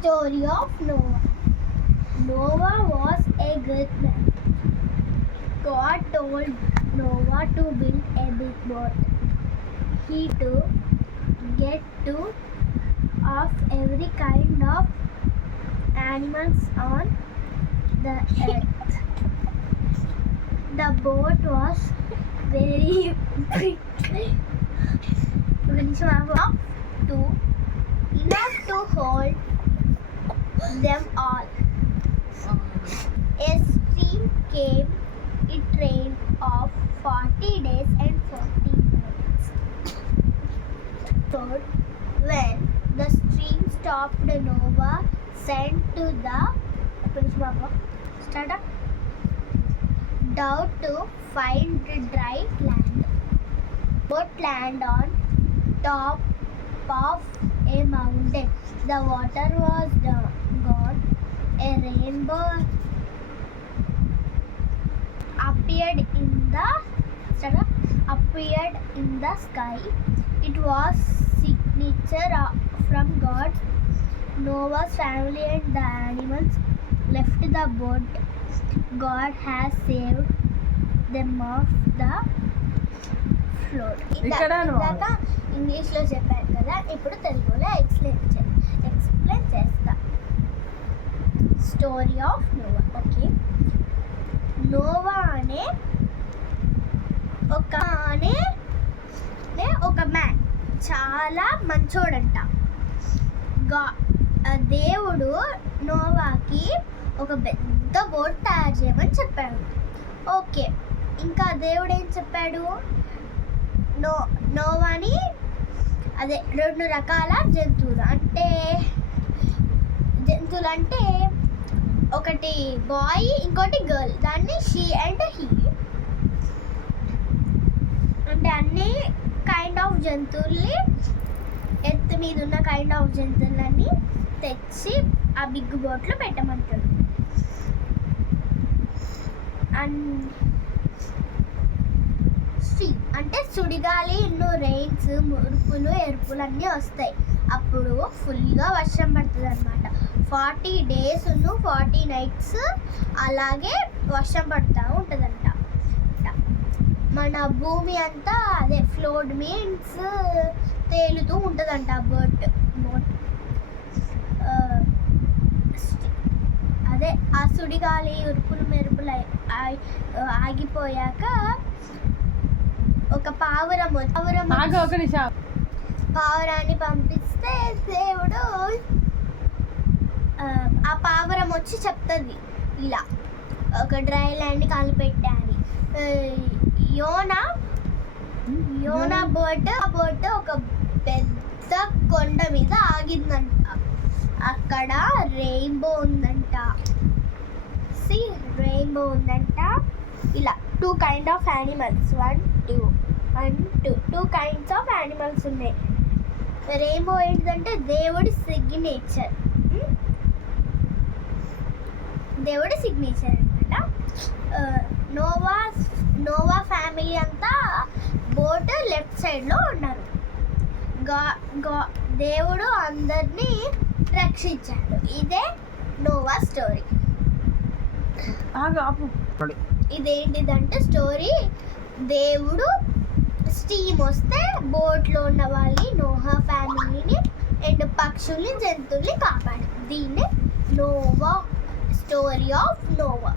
Story of Noah. Noah was a good man. God told Noah to build a big boat. He to get to of every kind of animals on the earth. The boat was very big. To enough to hold them all. A stream came, it rained of 40 days and 40 nights. So, when the stream stopped, Noah sent to the. Start up. Down to find dry land. Boat land on top of a mountain. The water was gone. A rainbow appeared in the appeared in the sky. It was signature from God. Noah's family and the animals left the boat. God has saved them off the నువ్వు- ఇందాక ఇంగ్లీష్లో చెప్పాను కదా ఇప్పుడు తెలుగులో explain explain చేస్తా. Story of Noah okay Noah అనే ఒక అనే ఒక మ్యాన్ చాలా మంచోడంట. గా దేవుడు నోవాకి ఒక పెద్ద బోట్ తయారు చేయమని చెప్పాడు. ఓకే ఇంకా దేవుడు ఏం చెప్పాడు? నో నోవాని అదే రెండు రకాల జంతువులు. అంటే జంతువులు అంటే ఒకటి బాయ్ ఇంకోటి గర్ల్ దాన్ని షీ అండ్ హీ అంటే అన్ని కైండ్ ఆఫ్ జంతువుల్ని ఎత్తు మీద ఉన్న కైండ్ ఆఫ్ జంతువులన్నీ తెచ్చి ఆ బిగ్ బోట్లో పెట్టమంటాడు. అండ్ స్ట్రీమ్ అంటే సుడిగాలి ఎన్నో రెయిన్స్ మురుపులు ఎరుపులు అన్నీ వస్తాయి. అప్పుడు ఫుల్గా వర్షం పడుతుంది అనమాట ఫార్టీ డేస్ ఫార్టీ నైట్స్ అలాగే వర్షం పడుతూ ఉంటుందంట. మన భూమి అంతా అదే ఫ్లోడ్ మీన్స్ తేలుతూ ఉంటుందంట బర్డ్ బోట్ అదే ఆ సుడిగాలి ఉరుపులు మెరుపులు ఆగిపోయాక ఒక పావురం పావురం ఆగు ఒక నిమిషం. పావురాన్ని పంపిస్తే దేవుడు ఆ, పావురం వచ్చి చెప్తుంది ఇలా. ఒక డ్రై ల్యాండ్ కలిపెట్టా అని ఆ, యోనా యోనా బోట్ ఆ బోట్ ఒక పెద్ద కొండ మీద ఆగిందంట. అక్కడ రెయిన్బో ఉందంట. సి రెయిన్బో ఉందంట. ఇలా two kind of animals one two one two two kinds of animals ఉన్నాయి. రెయిన్బో ఏంటిదంటే దేవుడి సిగ్నేచర్ దేవుడి సిగ్నేచర్ అనమాట నోవా నోవా ఫ్యామిలీ అంతా బోట్ లెఫ్ట్ సైడ్లో ఉన్నారు. గా గా దేవుడు అందరినీ రక్షించాడు. ఇదే నోవా స్టోరీ ఇదేంటిదంటే స్టోరీ దేవుడు స్టీమ్ వస్తే బోట్లో ఉన్న వాళ్ళని నోహా ఫ్యామిలీని అండ్ పక్షుల్ని జంతువుల్ని కాపాడు. దీన్ని నోవా స్టోరీ ఆఫ్ నోవా.